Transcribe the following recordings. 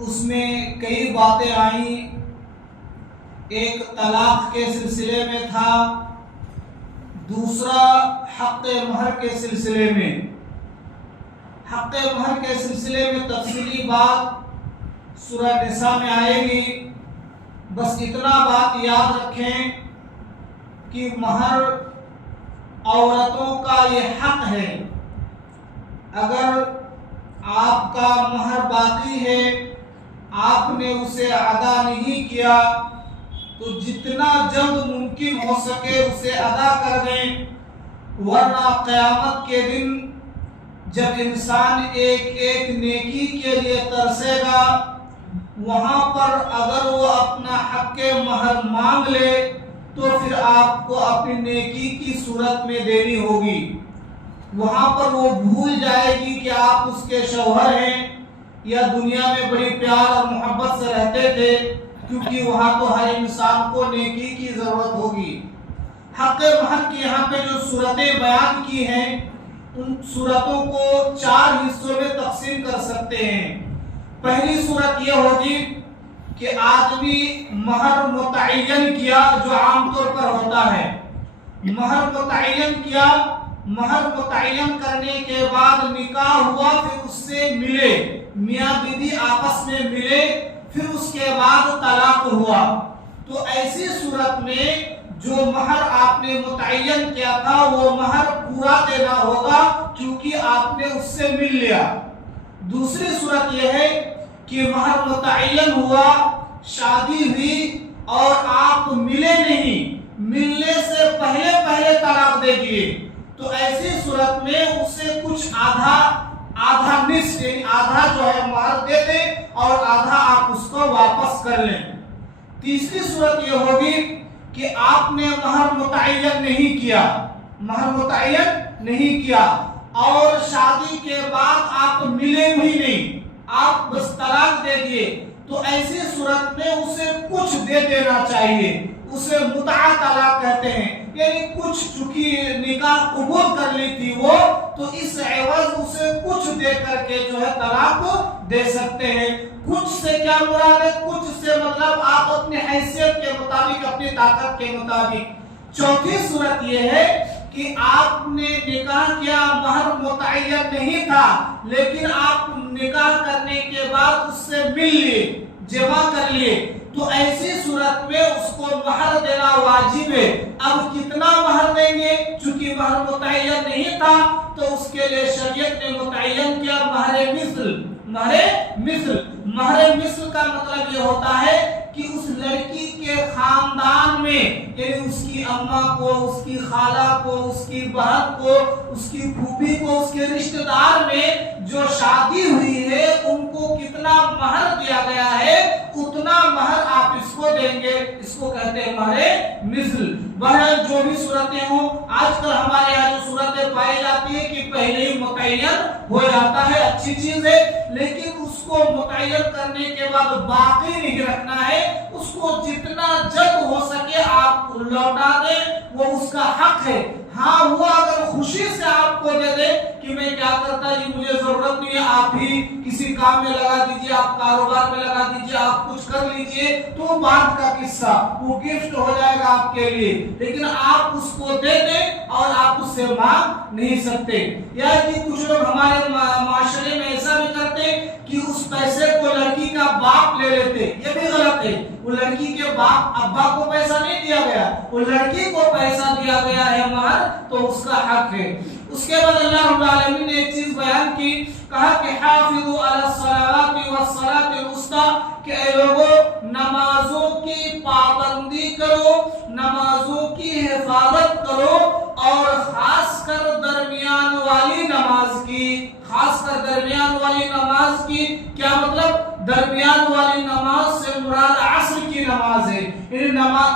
اس میں کئی باتیں آئیں. ایک طلاق کے سلسلے میں تھا، دوسرا حق مہر کے سلسلے میں. حق مہر کے سلسلے میں تفصیلی بات سورہ نساء میں آئے گی. بس اتنا بات یاد رکھیں کہ مہر عورتوں کا یہ حق ہے. اگر آپ کا مہر باقی ہے، آپ نے اسے ادا نہیں کیا، تو جتنا جلد ممکن ہو سکے اسے ادا کر دیں، ورنہ قیامت کے دن جب انسان ایک ایک نیکی کے لیے ترسے گا، وہاں پر اگر وہ اپنا حق مہر مانگ لے تو پھر آپ کو اپنی نیکی کی صورت میں دینی ہوگی. وہاں پر وہ بھول جائے گی کہ آپ اس کے شوہر ہیں یا دنیا میں بڑی پیار اور محبت سے رہتے تھے، کیونکہ وہاں تو ہر انسان کو نیکی کی ضرورت ہوگی. حق مہر کی یہاں پہ جو صورتیں بیان کی ہیں، ان صورتوں کو 4 حصوں میں تقسیم کر سکتے ہیں. پہلی صورت یہ ہوگی کہ آدمی مہر متعین کیا، جو عام طور پر ہوتا ہے. مہر متعین کیا، مہر متعین کرنے کے بعد نکاح ہوا، پھر اس سے ملے، میاں بیوی آپس میں ملے، پھر اس کے بعد طلاق ہوا. تو ایسی صورت میں جو مہر آپ نے متعین کیا تھا وہ مہر پورا دینا ہوگا، کیونکہ آپ نے اس سے مل لیا. دوسری صورت یہ ہے کہ مہر متعین ہوا، شادی ہوئی اور آپ ملے نہیں، ملنے سے پہلے طلاق دے دیے، تو ایسی صورت میں اسے کچھ آدھا نصف، یعنی آدھا جو ہے مہر دے دیں اور آدھا آپ اس کو واپس کر لیں. تیسری صورت یہ ہوگی کہ آپ نے مہر متعین نہیں کیا، مہر متعین نہیں کیا اور شادی کے بعد آپ ملے بھی نہیں، آپ بس طلاق دے دیے، تو ایسی صورت میں اسے کچھ دے دینا چاہیے. اسے متع طلاق کہتے ہیں، یعنی کچھ، چونکہ نکاح قبول کر لی تھی وہ، تو اس عوض اسے کچھ دے کر کے جو ہے طلاق دے سکتے ہیں. کچھ سے کیا مراد ہے؟ کچھ سے مطلب آپ اپنی حیثیت کے مطابق، اپنی طاقت کے مطابق. چوتھی صورت یہ ہے کہ آپ نے نکاح کیا، مہر متعین نہیں تھا، لیکن آپ نکاح کرنے کے بعد اس سے مل لیے، جمع کر لیے، تو ایسی صورت میں اس کو مہر دینا واجب ہے. اب کتنا مہر دیں گے؟ چونکہ مہر متعین نہیں تھا تو اس کے لیے شریعت نے متعین کیا مہر مثل. مہر مثل کا مطلب یہ ہوتا ہے کہ اس لڑکی کے خاندان میں، یعنی اس کی اماں کو، اس کی خالہ کو، اس کی بہن کو، اس کی پھوپھی کو، اس کے رشتہ دار میں جو شادی ہوئی ہے ان کو کتنا مہر دیا گیا ہے، اتنا مہر آپ اس کو دیں گے. اس کو کہتے ہیں مہر مثل. بہرحال جو بھی صورتیں ہوں، آج کل ہمارے یہاں جو صورتیں پائی جاتی ہے کہ پہلے ہی متعین ہو جاتا ہے، اچھی چیز ہے، لیکن اس کو متعین کرنے کے بعد باقی نہیں رکھنا ہے. اس کو جتنا جلد ہو سکے آپ لوٹا دیں، وہ اس کا حق ہے. ہاں، وہ اگر خوشی سے آپ کو دے دے کہ میں کیا کرتا جی، مجھے ضرورت نہیں ہے، آپ ہی کسی کام میں لگا دیجئے، آپ کاروبار میں لگا دیجئے، آپ کچھ کر لیجئے، تو بعد کا قصہ، وہ گفٹ ہو جائے گا آپ کے لیے. لیکن آپ اس کو دے دیں اور آپ اس سے مانگ نہیں سکتے. یا کہ کچھ لوگ ہمارے معاشرے میں ایسا بھی کرتے کہ اس پیسے کو لڑکی کا باپ لے لیتے. یہ بھی غلط ہے. وہ لڑکی کے باپ ابا کو پیسہ نہیں دیا گیا، وہ لڑکی کو پیسہ دیا گیا ہے مہر، تو اس کا حق ہے. اس کے بعد اللہ رب العالمین نے ایک چیز بیان کی، کہا کہ حافظوا علی الصلاوات والصلاۃ الوسطی، کہ اے لوگوں نمازوں کی پابندی کرو، نمازوں کی حفاظت کرو، اور خاص کر درمیان والی نماز کی. خاص کر درمیان والی نماز کی کیا مطلب؟ درمیان والی نماز سے مراد عصر کی نماز ہے.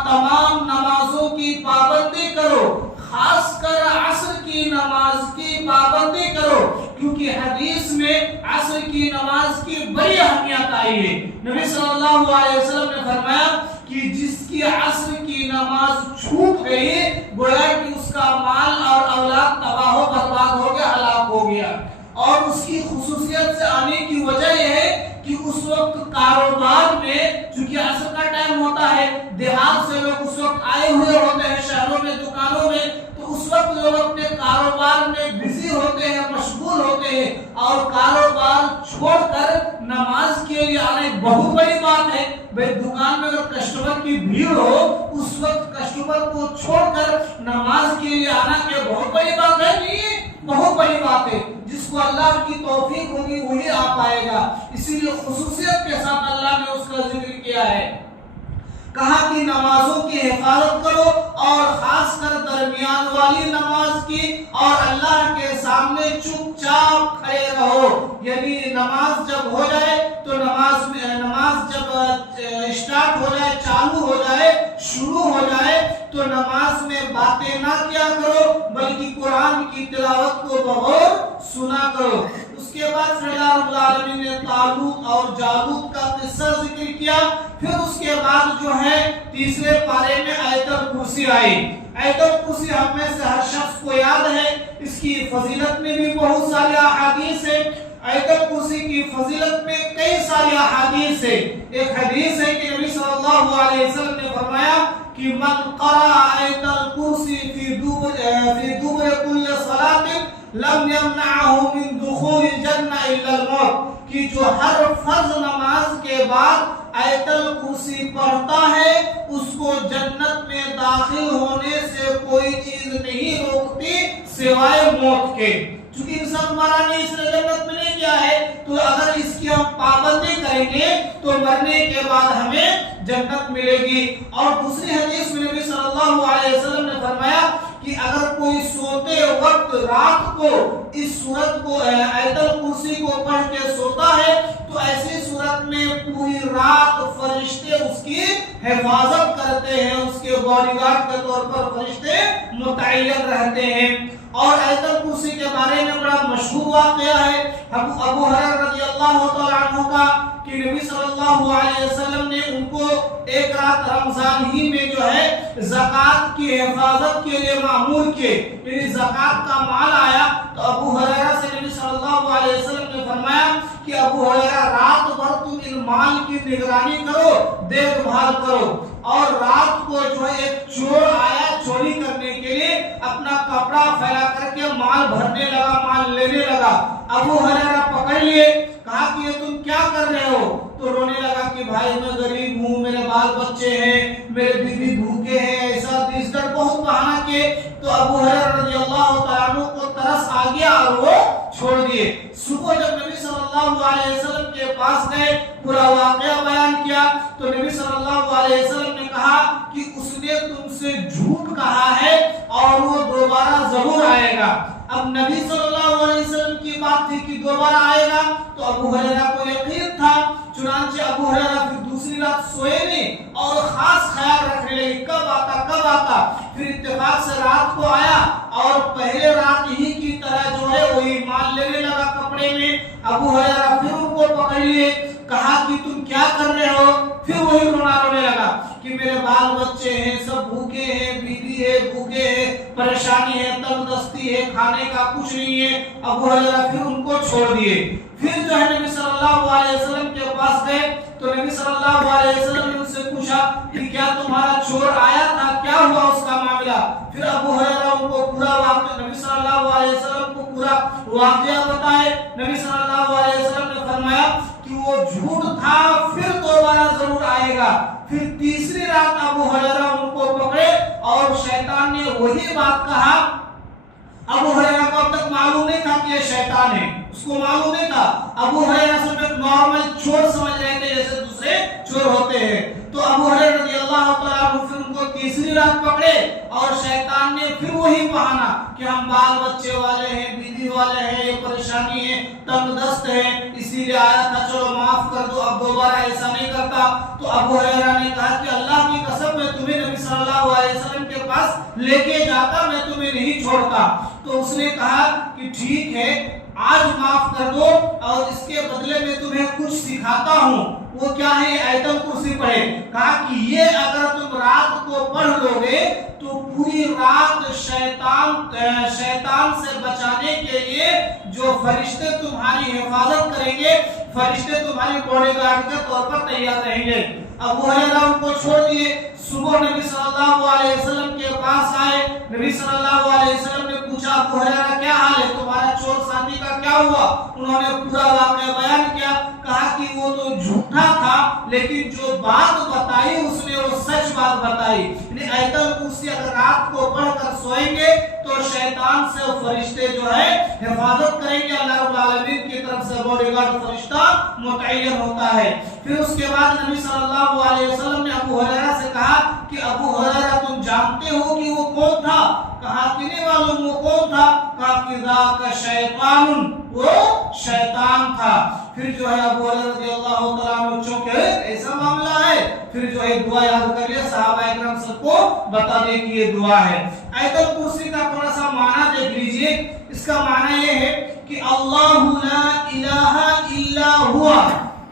تمام نمازوں کی پابندی کرو، خاص کر عصر کی نماز کی پابندی کرو، کیونکہ حدیث میں عصر کی نماز کی بڑی اہمیت آئی ہے. نبی صلی اللہ علیہ وسلم نے فرمایا کہ جس کی عصر کی نماز چھوٹ گئی، گویا کہ اس کا مال اور اولاد تباہ و برباد ہو گیا، ہلاک ہو گیا. اور اس کی خصوصیت سے آنے کی وجہ یہ ہے کہ اس وقت وقت کاروبار میں، چونکہ عصر کا ٹائم ہوتا ہے، دیہات سے لوگ اس وقت آئے ہوئے ہوتے ہیں شہروں میں دکانوں میں، تو اس وقت لوگ اپنے کاروبار میں بزی ہوتے ہیں، مشغول ہوتے ہیں، اور کاروبار چھوڑ کر نماز کے لیے آنا ایک بہت بڑی بات ہے۔ بھئی دکان میں اگر کسٹمر کی بھیڑ ہو، اس وقت کسٹمر کو چھوڑ کر نماز کے لیے آنا کیا بہت بڑی بات ہے؟ نہیں، بہت بڑی بات ہے۔ جس کو اللہ کی توفیق ہوگی وہی آ پائے گا، اسی لیے خصوصیت کے ساتھ اللہ نے اس کا ذکر کیا ہے، کہا کہ نمازوں کی حفاظت کرو، اور خاص کر درمیان والی نماز کی، اور اللہ کے سامنے چپ چاپ کھڑے رہو۔ یعنی نماز جب ہو جائے تو نماز جب اسٹارٹ ہو جائے، چالو ہو جائے، شروع ہو جائے، تو نماز میں باتیں نہ کیا کرو، بلکہ قرآن کی تلاوت کو بغور سنا کرو۔ اس کے بعد پھر اللہ رب العالمین نے طالوت اور جالوت کا قصہ ذکر کیا۔ پھر اس کے بعد جو ہے تیسرے پارے میں آیت الکرسی آئی۔ آیت الکرسی ہم میں سے ہر شخص کو یاد ہے، اس کی فضیلت میں بھی بہت ساری احادیث ہے۔ آیت الکرسی کی فضیلت میں کئی ساری احادیث ہے۔ ایک حدیث ہے کہ نبی صلی اللہ علیہ وسلم نے فرمایا کہ من قرأ آیت الکرسی فی دبر کل صلاۃ لم یمنعہ من دخول الجنہ الا الموت، کہ جو ہر فرض نماز کے بعد آیت الکرسی پڑھتا ہے اس کو جنت میں داخل ہونے سے کوئی چیز نہیں روکتی سوائے موت کے۔ چونکہ انسان مرا نہیں، اس نے جنت میں نہیں کیا ہے، تو اگر اس کی ہم پابندی کریں گے تو مرنے کے بعد ہمیں جنت ملے گی۔ اور دوسری حدیث میں نبی صلی اللہ علیہ وسلم نے فرمایا کہ اگر کوئی سوتے وقت رات کو اس سورت کو آیت الکرسی کو پڑھ کے سوتا ہے تو ایسی صورت میں پوری رات فرشتے اس کی حفاظت کرتے ہیں، اس کے باڈی گارڈ کے طور پر فرشتے متعین رہتے ہیں۔ اور آیت الکرسی کے بارے میں بڑا مشہور واقعہ ہے ابو ہریرہ رضی اللہ تعالیٰ عنہ کا، کہ نبی صلی اللہ علیہ وسلم نے ان کو ایک رات رمضان ہی میں جو ہے زکوٰۃ کی حفاظت کے لیے مأمور کیے، یعنی زکوٰۃ کا مال آیا تو ابو ہریرہ سے نبی صلی اللہ علیہ وسلم نے فرمایا کہ ابو ہریرہ رات بھر تم ان مال کی نگرانی کرو، دیکھ بھال کرو۔ اور رات کو جو ہے ایک چور آیا چوری کرنے کے لیے، اپنا کپڑا پھیلا کر کے مال بھرنے لگا، مال لینے لگا۔ ابو ہریرہ پکڑ لیے، کہا کہ یہ تم کیا کر رہے ہو؟ تو رونے لگا کہ بھائی میں غریب ہوں، میرے بال بچے ہیں، میرے بیوی بھوکے ہیں، ایسا اس طرح بہت بہانہ کیے۔ تو ابو ہریرہ رضی اللہ تعالیٰ عنہ کو ترس آ گیا اور وہ چھوڑ دیے۔ صبح جب نبی صلی اللہ علیہ وسلم کے پاس گئے، پورا واقعہ بیان کیا، تو نبی صلی اللہ علیہ وسلم نے کہا کہ اس نے تم سے جھوٹ کہا ہے اور وہ دوبارہ ضرور آئے گا۔ اب نبی صلی اللہ علیہ وسلم کی بات تھی کہ دوبارہ آئے گا، تو ابو ہریرہ کو یقین تھا، چنانچہ ابو ہریرہ پھر دوسری رات سوئے نہیں اور خاص خیال رکھنے لگے کب آتا۔ پھر اتفاق سے رات کو آیا اور پہلے رات ہی کی طرح جو ہے وہی مال لینے لگا کپڑے میں۔ ابو ہریرہ پھر ان کو پکڑ لیے، کہا کہ تم کیا کر رہے ہو؟ پھر وہی رونے لگا کہ میرے بال بچے ہیں، سب بھوکے ہیں، بیوی ہے بھوکے ہیں، پریشانی ہے، تنگ دستی ہے، کھانے کا کچھ نہیں ہے۔ ابو ہریرہ پھر ان کو چھوڑ دیے۔ پھر جو ہے نبی صلی اللہ علیہ وسلم کے پاس گئے تو نبی صلی اللہ علیہ وسلم نے ان سے پوچھا کہ کیا تمہارا چور آیا تھا، کیا ہوا اس کا معاملہ؟ پھر ابو ہریرہ ان کو پورا واقعہ نبی صلی اللہ علیہ وسلم کو پورا واقعہ بتائے۔ نبی صلی اللہ علیہ وسلم نے فرمایا کہ وہ جھوٹ تھا، پھر دوبارہ ضرور آئے گا۔ پھر تیسری رات ابو ہریرہ ان کو پکڑے اور شیطان نے وہی بات کہا۔ ابو ہریرہ کو اب تک معلوم نہیں تھا کہ یہ شیطان ہے، اس کو معلوم نہیں تھا۔ ابو ہریرہ صرف ایک نارمل چور سمجھ رہے تھے جیسے دوسرے چور ہوتے ہیں۔ تو ابو ہریرہ رضی اللہ تعالیٰ عنہ پھر ان کو تیسری رات پکڑے اور شیطان نے پھر وہی بہانا کہ ہم بال بچے والے ہیں، بیوی والے ہیں، یہ پریشانی ہے، تنگ دست ہے، اسی لیے آیا تھا، چلو معاف کر دو، اب دوبارہ ایسا نہیں کرتا۔ تو ابو ہریرہ نے کہا کہ اللہ کی قسم میں تمہیں نبی صلی اللہ علیہ وسلم کے پاس لے کے جاتا، میں تمہیں نہیں چھوڑتا۔ تو اس نے کہا کہ ٹھیک ہے، آج معاف کر دو اور اس کے بدلے میں تمہیں کچھ سکھاتا ہوں۔ وہ کیا ہے؟ آیت الکرسی پڑھے۔ کہا کہ یہ اگر تم رات کو پڑھ لو گے تو پوری رات شیطان سے بچانے کے لیے جو فرشتے تمہاری حفاظت کریں گے، فرشتے تمہاری باڈی گارڈ کے طور پر تیار رہیں گے۔ ابو ہریرہ ان کو چھوڑ دیے، صبح نبی صلی اللہ علیہ وسلم کے پاس آئے، نبی صلی اللہ علیہ وسلم نے پوچھا ابو ہریرہ کیا حال ہے، تمہارا چور ساتھی کا کیا ہوا؟ انہوں نے پورا واقعہ بیان کیا، کہا کہ وہ تو جھوٹا تھا لیکن جو بات بتائی اس نے وہ سچ بات بتائی۔ یعنی آیت الکرسی اگر رات کو پڑھ کر سوئیں گے تو شیطان سے فرشتے جو ہے حفاظت کریں گے، اللہ رب العالمین کی طرف سے باڈی گارڈ فرشتہ متعین ہوتا ہے۔ پھر اس کے بعد نبی صلی اللہ علیہ وسلم نے ابو ہریرہ سے کہا کہ ابو ہریرہ تم جانتے ہو کہ وہ کون تھا؟ کہا کہ نہیں معلوم وہ کون تھا؟ کہا کہ ذاک شیطان، وہ شیطان تھا۔ پھر جو ہے ابو ہریرہ رضی اللہ تعالیٰ عنہ چونکہ ایسا معاملہ ہے، پھر جو ہے دعا یاد کر لیا، صحابہ اکرام سب کو بتا دے کہ یہ دعا ہے۔ آیت الکرسی کا تھوڑا سا معنی دیکھ لیجئے، اس کا معنی یہ ہے کہ اللہ لا الہ الا ہوا،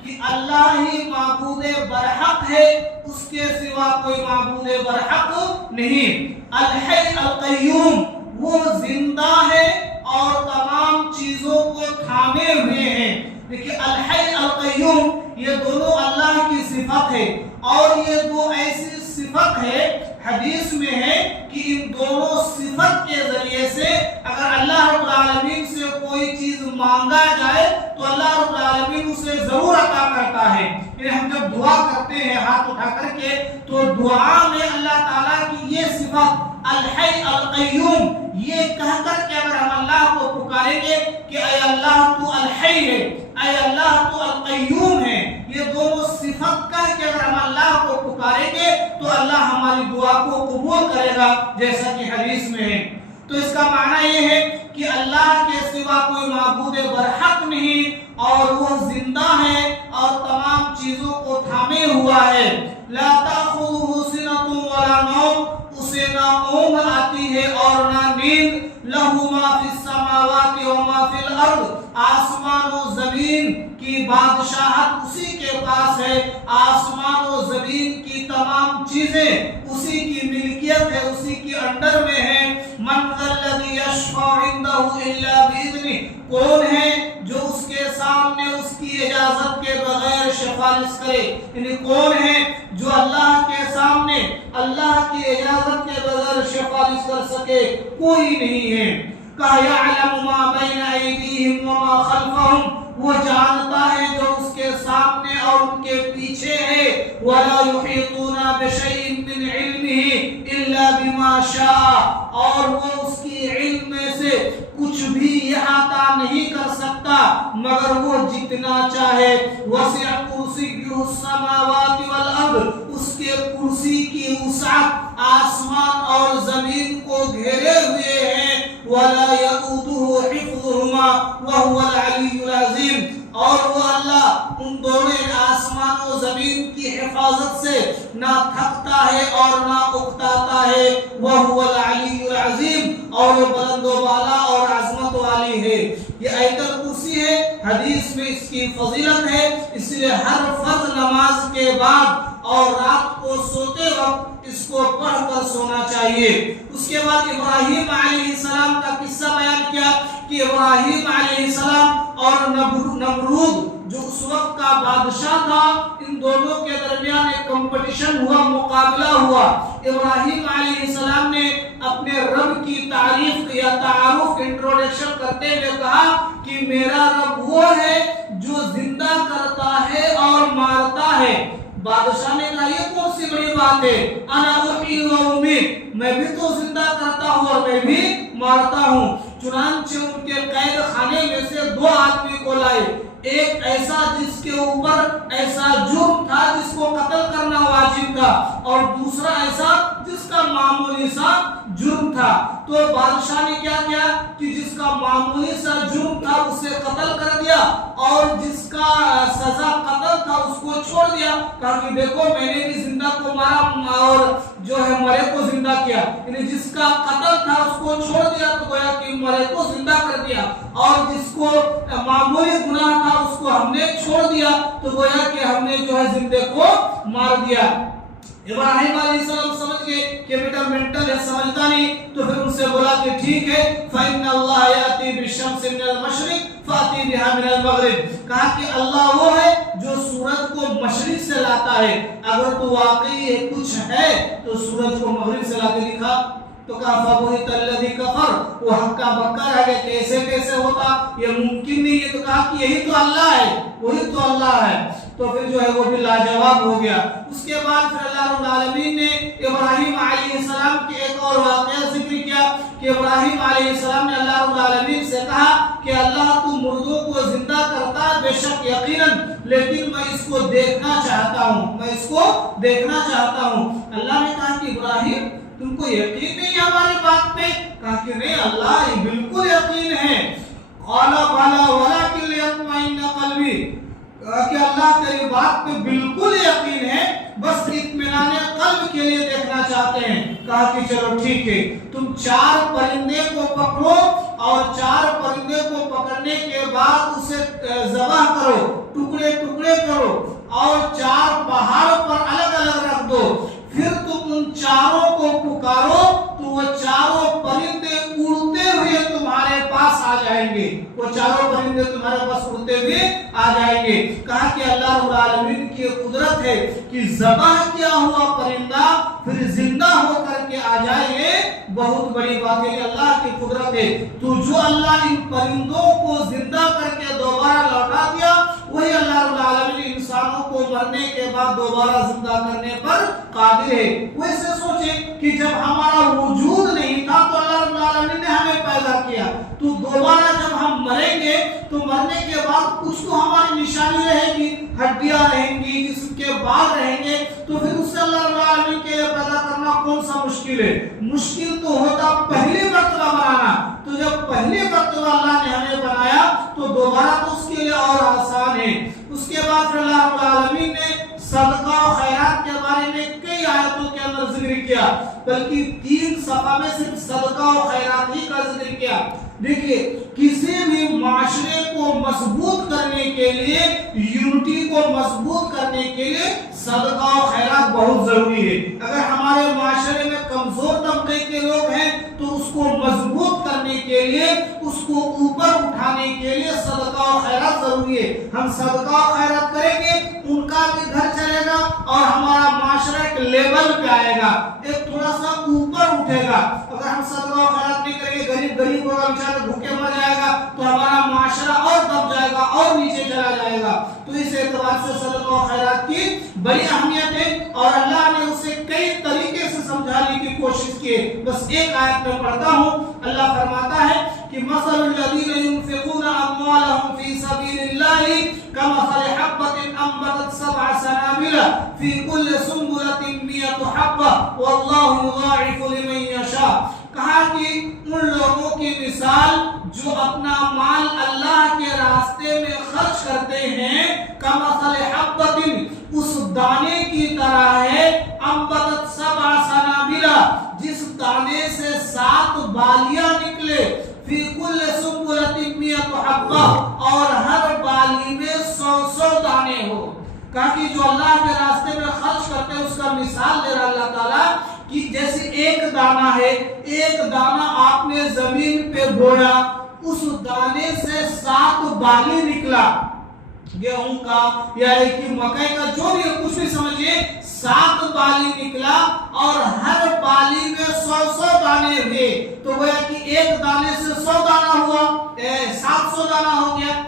کہ اللہ ہی معبود برحق ہے، اس کے سوا کوئی معبود برحق نہیں۔ الحی القیوم، وہ زندہ ہے اور تمام چیزوں کو تھامے ہوئے ہیں۔ دیکھیں الحی القیوم یہ دونوں اللہ کی صفت ہے، اور یہ دو ایسی صفت ہے حدیث میں ہے کہ ان دونوں صفت کے ذریعے سے اگر اللہ رب العالمین سے کوئی چیز مانگا جائے تو اللہ رب العالمین اسے ضرور عطا کرتا ہے۔ یعنی ہم جب دعا کرتے ہیں ہاتھ اٹھا کر کے تو دعا میں اللہ تعالیٰ کی یہ صفت الحی القیوم یہ کہہ کر کے اگر ہم اللہ کو پکاریں گے کہ اے اللہ تو الحی ہے، اے اللہ تو القیوم ہے، یہ دونوں صفت کہہ کے اگر ہم اللہ کو پکاریں گے تو اللہ ہماری دعا کو قبول کرے گا، جیسا کہ حدیث میں ہے۔ تو اس کا معنی یہ ہے کہ اللہ کے سوا کوئی معبود برحق نہیں، اور وہ زندہ ہے اور تمام چیزوں کو تھامے ہوا ہے۔ لا تأخذہ سنۃ ولا نوم، اسے نہ اونگ آتی ہے اور نہ نیند۔ لہ ما فی السماوات و ما فی الارض، آسمان و زمین کی بادشاہت اسی کے پاس ہے، آسمان و زمین کی تمام چیزیں اسی کی ملکیت ہے، اسی کی انڈر میں ہے۔ من ذا الذی یشفع عندہ الا باذنہ، کون ہے جو اس کے سامنے اس کی اجازت کے بغیر سفارش کرے؟ یعنی کون ہے جو اللہ کے سامنے اللہ کی اجازت کے بغیر سفارش کر سکے؟ کوئی نہیں ہے۔ کہ یعلم ما بین ایدیہم وما خلفہم، وہ جانتا ہے جو اس کے سامنے اور ان کے پیچھے ہے۔ ولا یحیطون بشیء من علمہ الا بما شاء، اور وہ اس کی علم میں سے کچھ بھی احاطہ نہیں کر سکتا مگر وہ جتنا چاہے۔ وسع کرسیہ السماوات والارض، اس کے کرسی کی وسعت آسمان اور زمین کو گھیرے ہوئے ہے۔ ولا یؤودہ حفظہما وہو العلی العظیم، اور وہ اللہ ان دونوں آسمان و زمین کی حفاظت سے نہ تھکتا ہے اور نہ اکتاتا ہے۔ وہو العلی العظیم، اور وہ بلند و بالا اور عظمت والی ہے۔ یہ آیت الکرسی ہے، حدیث میں اس کی فضیلت ہے، اس لیے ہر فرض نماز کے بعد اور رات کو سوتے وقت اس کو پڑھ کر سونا چاہیے۔ اس کے بعد ابراہیم علیہ السلام کا قصہ بیان کیا کہ ابراہیم علیہ السلام اور نمرود جو اس وقت کا بادشاہ تھا، ان دونوں کے درمیان ایک کمپٹیشن ہوا، مقابلہ ہوا۔ ابراہیم علیہ السلام نے اپنے رب کی تعریف یا تعارف انٹروڈکشن کرتے ہوئے کہا کہ میرا رب وہ ہے جو زندہ کرتا ہے اور مارتا ہے۔ بادشاہ نے کہا یہ کون سی بڑی بات ہے، انا احیی و امیت، میں بھی تو زندہ کرتا ہوں اور میں بھی مارتا ہوں۔ چنانچہ ان کے قید خانے میں سے دو آدمی کو لائے، ایک ایسا جس کے اوپر ایسا جرم تھا جس کو قتل کرنا واجب تھا، اور دوسرا ایسا جس کا معمولی سا جرم تھا۔ تو بادشاہ نے کیا کیا کہ جس کا معمولی سا جرم تھا اسے قتل کر دیا، اور جس کا سزا قتل تھا اس کو چھوڑ دیا۔ کہا کہ دیکھو میں نے بھی زندہ کو مارا اور جو ہے مرے کو زندہ کیا، یعنی جس کا قتل تھا اس کو چھوڑ دیا تو گویا کہ مرے کو زندہ کر دیا، اور جس کو معمولی گناہ تھا اس کو ہم نے چھوڑ دیا تو گویا کہ ہم نے جو ہے زندے کو مار دیا۔ ابراہیم علیہ السلام سمجھ گئے کہ بیٹا مینٹل ہے، سمجھتا نہیں، تو پھر ان سے بولا کہ ٹھیک ہے فَإِنَّ اللَّهَ يَأْتِي بِالشَّمْسِ مِنَ الْمَشْرِقِ فَأْتِي بِهَا مِنَ الْمَغْرِبِ، کہا کہ اللہ وہ ہے جو سورج کو مشرق سے لاتا ہے، اگر تو واقعی یہ کچھ ہے تو سورج کو مغرب سے لا کے دکھا۔ تو کہا فَبُهِتَ الَّذِي كَفَرَ، وہ ہکا بکا رہ گیا، کیسے کیسے ہوتا، یہ ممکن نہیں ہے۔ تو کہا کہ یہی تو اللہ ہے، وہی تو اللہ ہے۔ تو پھر جو ہے وہ بھی لاجواب ہو گیا۔ اس کے بعد پھر اللہ رب العالمین نے ابراہیم علیہ السلام کے ایک اور واقعہ ذکر کیا کہ ابراہیم علیہ السلام نے اللہ رب العالمین سے کہا کہ اللہ تو مردوں کو زندہ کرتا ہے بے شک یقیناً، لیکن میں اس کو دیکھنا چاہتا ہوں، میں اس کو دیکھنا چاہتا ہوں۔ اللہ نے کہا کہ ابراہیم تم کو یقین نہیں ہماری بات پہ؟ کہا کہ نہیں اللہ یہ بالکل یقین ہے۔ قال بلا ولکن لیطمئن قلبی، کہ اللہ تیری بات پہ بالکل یقین ہے، بس اطمینان قلب کے لیے دیکھنا چاہتے ہیں۔ کہا کہ چلو ٹھیک ہے، تم 4 پرندے کو پکڑو اور 4 پرندے کو پکڑنے کے بعد اسے ذبح کرو، ٹکڑے ٹکڑے کرو اور 4 پہاڑ پر الگ الگ رکھ دو، پھر تم ان 4 کو پکارو تو وہ 4 پرندے اڑتے ہوئے تمہارے پاس آ جائیں گے، وہ 4 پرندے تمہارے پاس اڑتے ہوئے آ جائیں گے۔ کہا کہ اللہ رب العالمین کی قدرت ہے کہ ذبح کیا ہوا پرندہ پھر زندہ ہو کر کے آ جائے، یہ بہت بڑی بات ہے، اللہ کی قدرت ہے۔ تو جو اللہ ان پرندوں کو زندہ کر کے دوبارہ لوٹا دیا، وہی اللہ رب العالمین انسانوں کو مرنے کے بعد دوبارہ زندہ کرنے پر قادر ہے۔ ویسے سوچیں کہ جب ہمارا وجود نہیں تھا تو اللہ رب العالمین نے ہمیں پیدا کیا، تو دوبارہ جب ہم مریں گے تو مرنے کے بعد کچھ تو ہماری نشانی رہے گی، ہڈیاں رہیں گی، جسم کے بال رہیں گے، تو پھر اس سے اللہ رب العالمین کے لیے پیدا کرنا کون سا مشکل ہے؟ مشکل تو ہوتا پہلی مرتبہ بنانا، تو جب پہلی مرتبہ اللہ نے ہمیں بنایا تو دوبارہ تو اس کے لیے اور آسان ہے۔ اس کے بعد پھر اللہ رب العالمین نے صدقہ و خیرات کے بارے میں کئی آیتوں کے اندر ذکر کیا، بلکہ 3 صفحہ میں صرف صدقہ و خیرات ہی کا ذکر کیا۔ دیکھیے کسی بھی معاشرے کو مضبوط کرنے کے لیے، یونٹی کو مضبوط کرنے کے لیے صدقہ و خیرات بہت ضروری ہے۔ اگر ہمارے معاشرے میں کمزور طبقے کے لوگ ہیں تو اس کو مضبوط کرنے کے لیے، اس کو اوپر اٹھانے کے لیے صدقہ و خیرات ضروری ہے۔ ہم صدقہ و خیرات کریں گے، ان کا بھی گھر چلے گا اور ہمارا معاشرہ ایک لیول پہ آئے گا، ایک تھوڑا سا اوپر اٹھے گا۔ اگر ہم صدقہ و خیرات نہیں کریں گے، غریب ہوگا بیچارہ بھوکے مر جائے گا، تو ہمارا معاشرہ اور دب جائے گا اور نیچے چلا جائے گا۔ تو اس اعتبار سے صدقہ و خیرات کی بڑی اہمیت ہے، اور اللہ نے اسے کئی طریقے سے سمجھانے کی کوشش کی ہے۔ بس ایک آیت میں پڑھتا ہوں، اللہ فرماتا ہے کہ مثل الذین ينفقون اموالهم فی سبیل اللہ کمثل حبۃ انبتت 7 سنابل فی کل سنبلۃ 100 حبۃ واللہ یضاعف لمن یشاء۔ کہا کہ ان لوگوں کی مثال جو اپنا مال اللہ کے راستے میں خرچ کرتے ہیں، کمثل حبۃ اس دانے کی طرح ہے، انبتت 7 سنابل جس دانے سے 7 بالیاں نکلے، فی کل سنبلۃ 100 حبۃ اور ہر بالی میں 100 دانے ہو۔ کہا کہ جو اللہ کے راستے میں خرچ کرتے ہیں اس کا مثال دے رہا اللہ تعالیٰ کہ جیسے ایک دانہ ہے، ایک دانہ آپ نے زمین پہ بویا، اس دانے سے 7 بالی نکلا، گیہوں کا یا ایک مکئی کا جو بھی کچھ بھی سمجھئے، 7 بالی نکلا اور ہر بالی میں 100 دانے ہوئے، تو وہ کہ ایک دانے سے 100 دانہ ہوا، 700 دانہ ہو گیا۔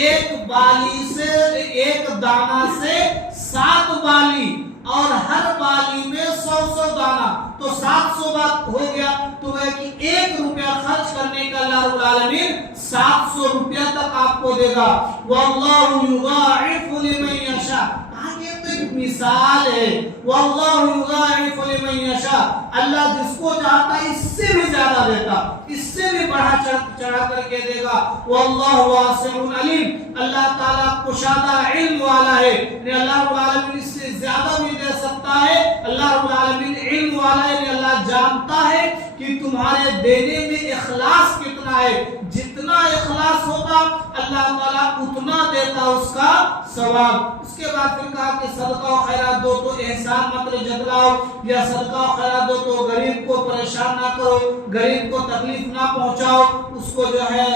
ایک بالی سے، ایک دانہ سے 7 بالی اور ہر بالی میں 100 دانہ، تو 700 بات ہو گیا، تو وہ کہ 1 روپیہ خرچ کرنے کا اللہ رب العالمین 700 روپیہ تک آپ کو دے گا۔ واللہ یضاعف لمن یشاء، یہ تو ایک مثال ہے، واللہ یضاعف لمن یشاء، اللہ جس کو چاہتا ہے اس سے بھی زیادہ دیتا، اس سے بھی بڑھا چڑھا کر کے دے گا۔ واللہ واسع علیم، اللہ تعالیٰ کشادہ علم والا ہے، اللہ رب العالمین اس سے زیادہ بھی دے سکتا ہے۔ اللہ رب العالمین علم والا ہے، اللہ جانتا ہے کہ تمہارے دینے میں اخلاص کتنا ہے، جتنا اخلاص ہوگا اللہ تعالیٰ اتنا دیتا اس کا ثواب۔ اس کے بعد پھر کہا کہ صدقہ و خیرات دو تو احسان مت جتلاؤ، یا صدقہ و خیرات دو تو غریب کو پریشان نہ کرو، غریب کو تکلیف نہ پہنچاؤ، اس کو جو ہے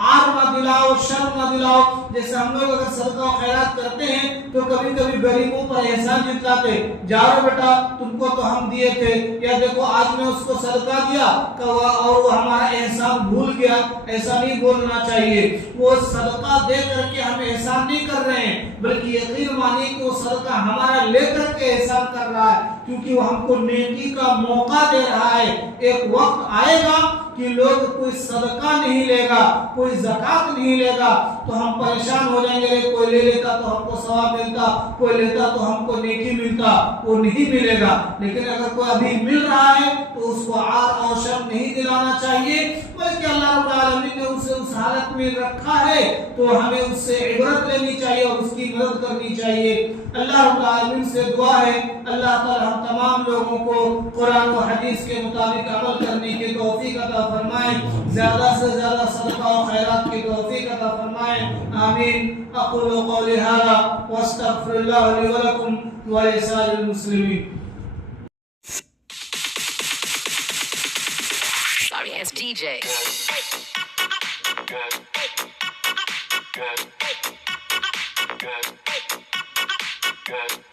عار نہ دلاؤ، شر نہ دلاؤ۔ جیسے ہم لوگ اگر صدقہ و خیرات کرتے ہیں تو کبھی کبھی غریبوں پر احسان جتلاتے، جاؤ بیٹا تم کو تو ہم دیے تھے، یا دیکھو آج میں اس کو صدقہ دیا اور وہ ہمارا احسان بھول گیا، ایسا نہیں بولنا چاہیے۔ وہ صدقہ دے کر کے ہم احسان نہیں کر رہے ہیں، بلکہ یقین مانیے کہ وہ صدقہ ہمارا لے کر کے احسان کر رہا ہے، کیونکہ وہ ہم کو نیکی کا موقع دے رہا ہے۔ ایک وقت آئے گا کہ لوگ کوئی صدقہ نہیں لے گا، کوئی زکوٰۃ نہیں لے گا، تو ہم پریشان ہو جائیں گے، کوئی لے لیتا تو ہم کو ثواب ملتا، کوئی لیتا تو ہم کو نیکی ملتا، وہ نہیں ملے گا۔ لیکن اگر کوئی ابھی مل رہا ہے تو اس کو عار اور شرم نہیں دلانا چاہیے، بلکہ اللہ رب العالمین نے اسے اس حالت میں رکھا ہے تو ہمیں اس سے عبرت لینی چاہیے اور اس کی مدد کرنی چاہیے۔ اللہ رب العالمین سے دعا ہے اللہ تعالی ہم تمام لوگوں کو قرآن و حدیث کے مطابق عمل کرنے کی توفیق عطا فرمائے، زیادہ سے زیادہ صدقہ و خیرات کی توفیق عطا فرمائے، آمین۔ اقول قولی ھذا واستغفر اللہ لی ولکم ولسائر المسلمین۔ Sorry ass DJ. Good.